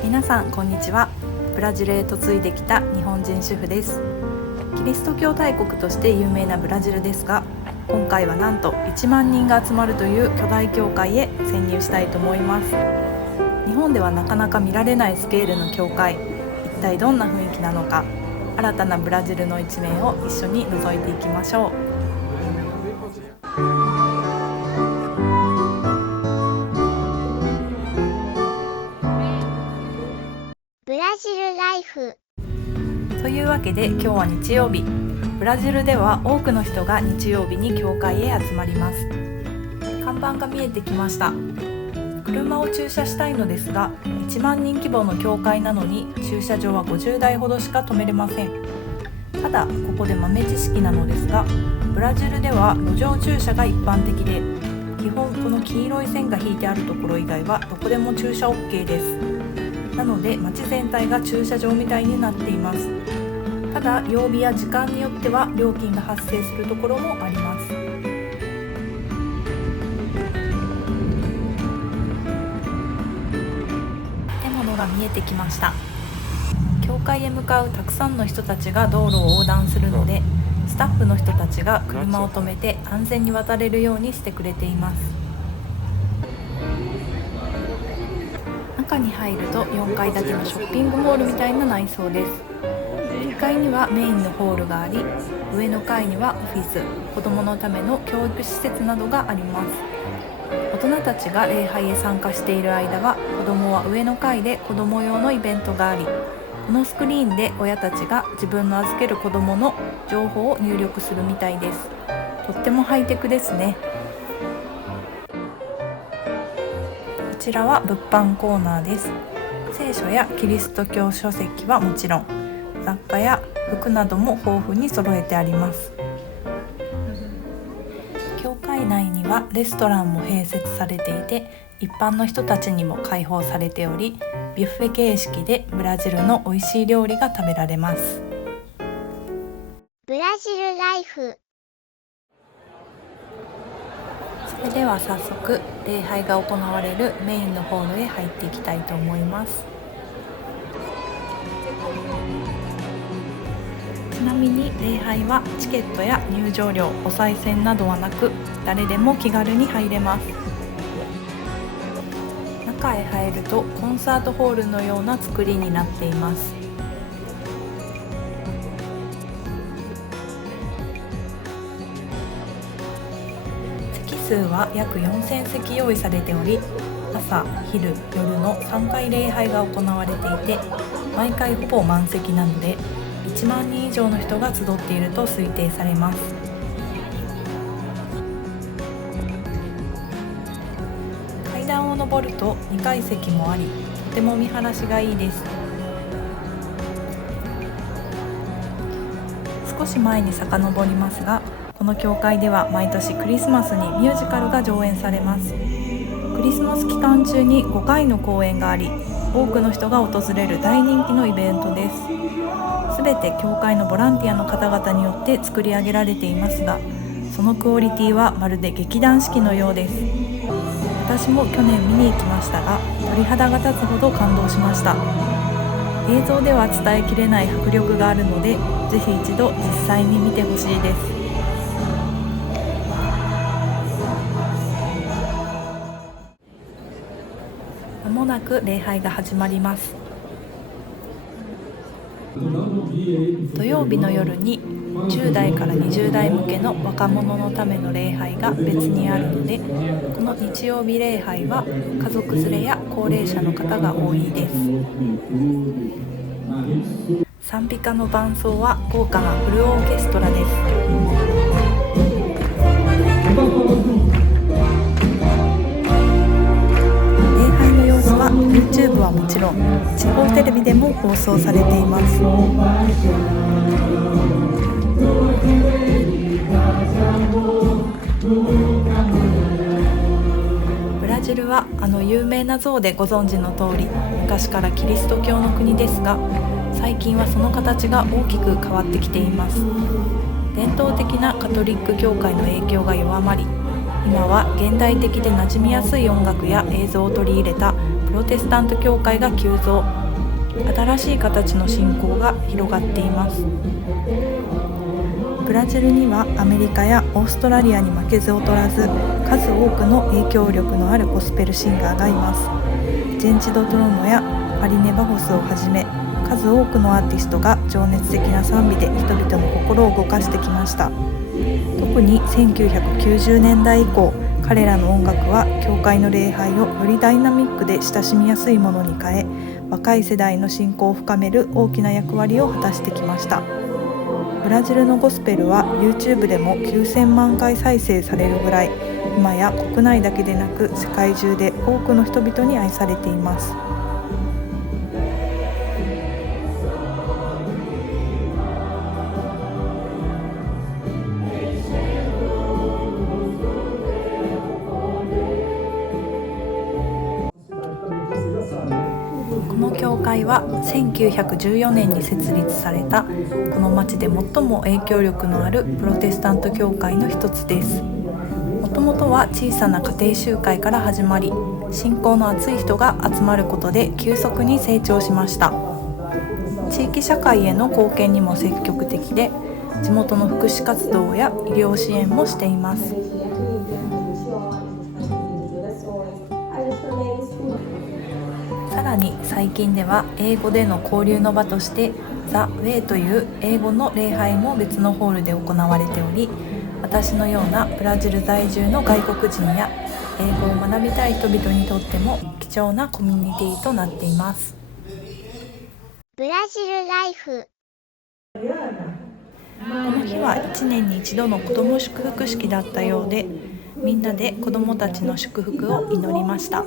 皆さんこんにちは。ブラジルへ嫁いできた日本人主婦です。キリスト教大国として有名なブラジルですが、今回はなんと1万人が集まるという巨大教会へ潜入したいと思います。日本ではなかなか見られないスケールの教会、一体どんな雰囲気なのか、新たなブラジルの一面を一緒に覗いていきましょう。ブラジルライフというわけで今日は日曜日。ブラジルでは多くの人が日曜日に教会へ集まります。看板が見えてきました。車を駐車したいのですが、1万人規模の教会なのに駐車場は50台ほどしか止めれません。ただここで豆知識なのですが、ブラジルでは路上駐車が一般的で、基本この黄色い線が引いてあるところ以外はどこでも駐車 OK です。なので街全体が駐車場みたいになっています。ただ曜日や時間によっては料金が発生するところもあります。建物が見えてきました。教会へ向かうたくさんの人たちが道路を横断するので、スタッフの人たちが車を止めて安全に渡れるようにしてくれています。中に入ると4階建てのショッピングモールみたいな内装です。1階にはメインのホールがあり、上の階にはオフィス、子どものための教育施設などがあります。大人たちが礼拝へ参加している間は、子どもは上の階で子ども用のイベントがあり、このスクリーンで親たちが自分の預ける子どもの情報を入力するみたいです。とってもハイテクですね。こちらは物販コーナーです。聖書やキリスト教書籍はもちろん、雑貨や服なども豊富に揃えてあります。教会内にはレストランも併設されていて、一般の人たちにも開放されており、ビュッフェ形式でブラジルの美味しい料理が食べられます。ブラジルライフ。それでは早速礼拝が行われるメインのホールへ入っていきたいと思います。ちなみに礼拝はチケットや入場料、お賽銭などはなく、誰でも気軽に入れます。中へ入るとコンサートホールのような作りになっています。席数は約4000席用意されており、朝、昼、夜の3回礼拝が行われていて、毎回ほぼ満席なので1万人以上の人が集っていると推定されます。階段を上ると2階席もあり、とても見晴らしがいいです。少し前に遡りますが、この教会では毎年クリスマスにミュージカルが上演されます。クリスマス期間中に5回の公演があり、多くの人が訪れる大人気のイベントです。すべて教会のボランティアの方々によって作り上げられていますが、そのクオリティはまるで劇団四季のようです。私も去年見に行きましたが、鳥肌が立つほど感動しました。映像では伝えきれない迫力があるので、ぜひ一度実際に見てほしいです。まもなく礼拝が始まります。土曜日の夜に10代から20代向けの若者のための礼拝が別にあるので、この日曜日礼拝は家族連れや高齢者の方が多いです。賛美歌の伴奏は豪華なフルオーケストラです。YouTube はもちろん、地方テレビでも放送されています。ブラジルはあの有名な像でご存知の通り、昔からキリスト教の国ですが、最近はその形が大きく変わってきています。伝統的なカトリック教会の影響が弱まり、今は現代的で馴染みやすい音楽や映像を取り入れたプロテスタント教会が急増、新しい形の信仰が広がっています。ブラジルにはアメリカやオーストラリアに負けず劣らず、数多くの影響力のあるゴスペルシンガーがいます。ジェンチド・トロノやマリネ・バホスをはじめ、数多くのアーティストが情熱的な賛美で人々の心を動かしてきました。特に1990年代以降、彼らの音楽は教会の礼拝をよりダイナミックで親しみやすいものに変え、若い世代の信仰を深める大きな役割を果たしてきました。ブラジルのゴスペルは YouTube でも9000万回再生されるぐらい、今や国内だけでなく世界中で多くの人々に愛されています。この教会は1914年に設立されたこの町で最も影響力のあるプロテスタント教会の一つです。もともとは小さな家庭集会から始まり、信仰の熱い人が集まることで急速に成長しました。地域社会への貢献にも積極的で、地元の福祉活動や医療支援もしています。さらに最近では英語での交流の場としてザ・ウェイという英語の礼拝も別のホールで行われており、私のようなブラジル在住の外国人や英語を学びたい人々にとっても貴重なコミュニティとなっています。ブラジルライフ。この日は1年に一度の子ども祝福式だったようで、みんなで子どもたちの祝福を祈りました。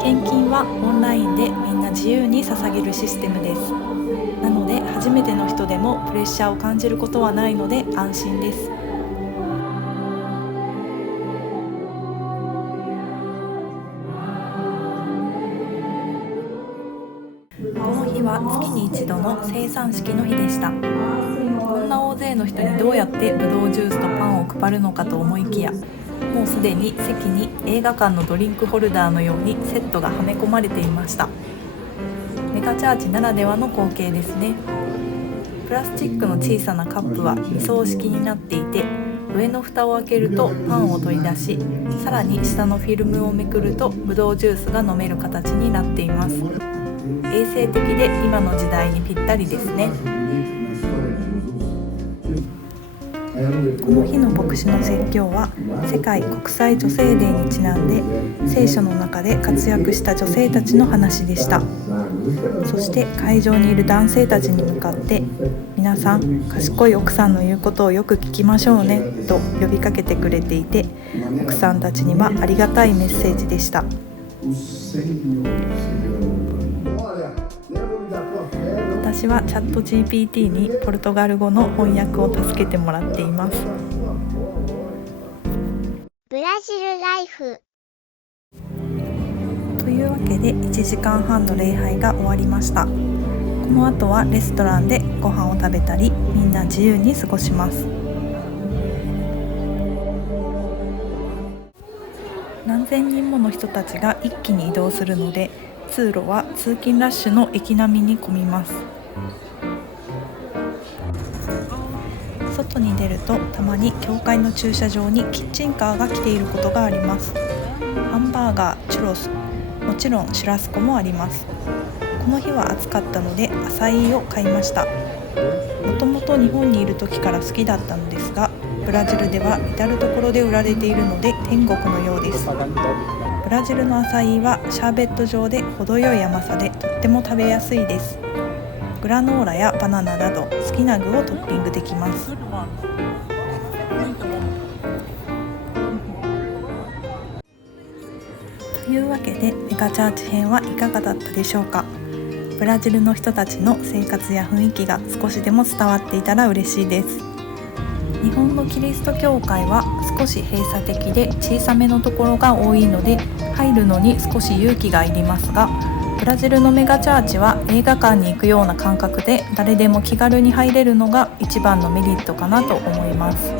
献金はオンラインでみんな自由に捧げるシステムです。なので初めての人でもプレッシャーを感じることはないので安心です。この日は月に一度の生産式の日でした。こんな大勢の人にどうやってブドウジュースとパンを配るのかと思いきや、もうすでに席に映画館のドリンクホルダーのようにセットがはめ込まれていました。メガチャーチならではの光景ですね。プラスチックの小さなカップは2層式になっていて、上の蓋を開けるとパンを取り出し、さらに下のフィルムをめくるとブドウジュースが飲める形になっています。衛生的で今の時代にぴったりですね。この日の牧師の説教は世界国際女性デーにちなんで、聖書の中で活躍した女性たちの話でした。そして会場にいる男性たちに向かって、皆さん賢い奥さんの言うことをよく聞きましょうねと呼びかけてくれていて、奥さんたちにはありがたいメッセージでした。私はチャット GPT にポルトガル語の翻訳を助けてもらっています。ブラジルライフ。というわけで1時間半の礼拝が終わりました。この後はレストランでご飯を食べたり、みんな自由に過ごします。何千人もの人たちが一気に移動するので、通路は通勤ラッシュの駅並みに混みます。外に出るとたまに教会の駐車場にキッチンカーが来ていることがあります。ハンバーガー、チュロス、もちろんシュラスコもあります。この日は暑かったのでアサイを買いました。もともと日本にいる時から好きだったのですが、ブラジルでは至る所で売られているので天国のようです。ブラジルのアサイはシャーベット状で程よい甘さでとっても食べやすいです。グラノーラやバナナなど好きな具をトッピングできます。というわけでメガチャーチ編はいかがだったでしょうか。ブラジルの人たちの生活や雰囲気が少しでも伝わっていたら嬉しいです。日本のキリスト教会は少し閉鎖的で小さめのところが多いので入るのに少し勇気がいりますが、ブラジルのメガチャーチは映画館に行くような感覚で誰でも気軽に入れるのが一番のメリットかなと思います。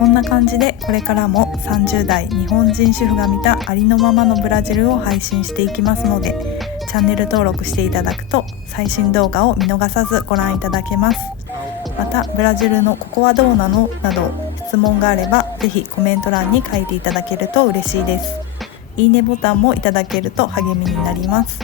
こんな感じでこれからも30代日本人主婦が見たありのままのブラジルを配信していきますので、チャンネル登録していただくと最新動画を見逃さずご覧いただけます。またブラジルのここはどうなのなど質問があればぜひコメント欄に書いていただけると嬉しいです。いいねボタンもいただけると励みになります。